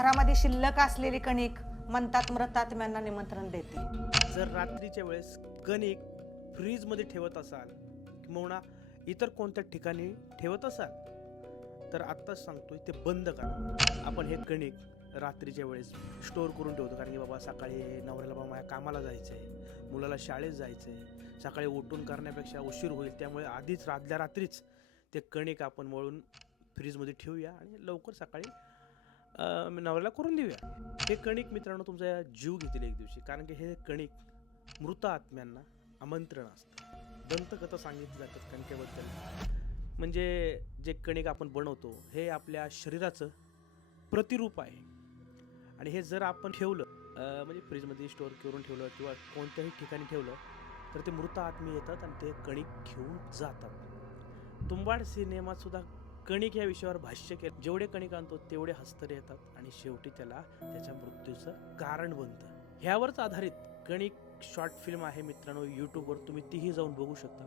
घरामध्ये शिल्लक असलेली कणिक म्हणतात मृतात्म्यांना निमंत्रण देते. जर रात्रीच्या वेळेस कणिक फ्रीजमध्ये ठेवत असाल किंवा इतर कोणत्या ठिकाणी ठेवत असाल तर आत्ताच सांगतोय ते बंद करा. आपण हे कणिक रात्रीच्या वेळेस स्टोअर करून ठेवतो कारण की बाबा सकाळी नवऱ्याला बाबा माझ्या कामाला जायचं आहे, मुलाला शाळेत जायचं आहे, सकाळी उठून करण्यापेक्षा उशीर होईल, त्यामुळे आधीच आदल्या रात्रीच ते कणिक आपण मळून फ्रीजमध्ये ठेवूया आणि लवकर सकाळी नवऱ्याला करून देऊया. हे कणिक मित्रांनो तुमचा जीव घेतील एक दिवशी, कारण की हे कणिक मृत आत्म्यांना आमंत्रण असतं. दंतकथा सांगितली जातात कणकेबद्दल. म्हणजे जे कणिक आपण बनवतो हे आपल्या शरीराचं प्रतिरूप आहे आणि हे जर आपण ठेवलं म्हणजे फ्रीजमध्ये स्टोअर करून ठेवलं किंवा कोणत्याही ठिकाणी ठेवलं तर ते मृत आत्मे येतात आणि ते कणिक घेऊन जातात. तुंबाड सिनेमात सुद्धा कणिक या विषयावर भाष्य केलं. जेवढे कणिक आणतो तेवढे हस्तरे येतात आणि शेवटी त्याला त्याच्या मृत्यूचं कारण बनतं. ह्यावरच आधारित कणिक शॉर्ट फिल्म आहे मित्रांनो यूट्यूबवर, तुम्ही तीही जाऊन बघू शकता.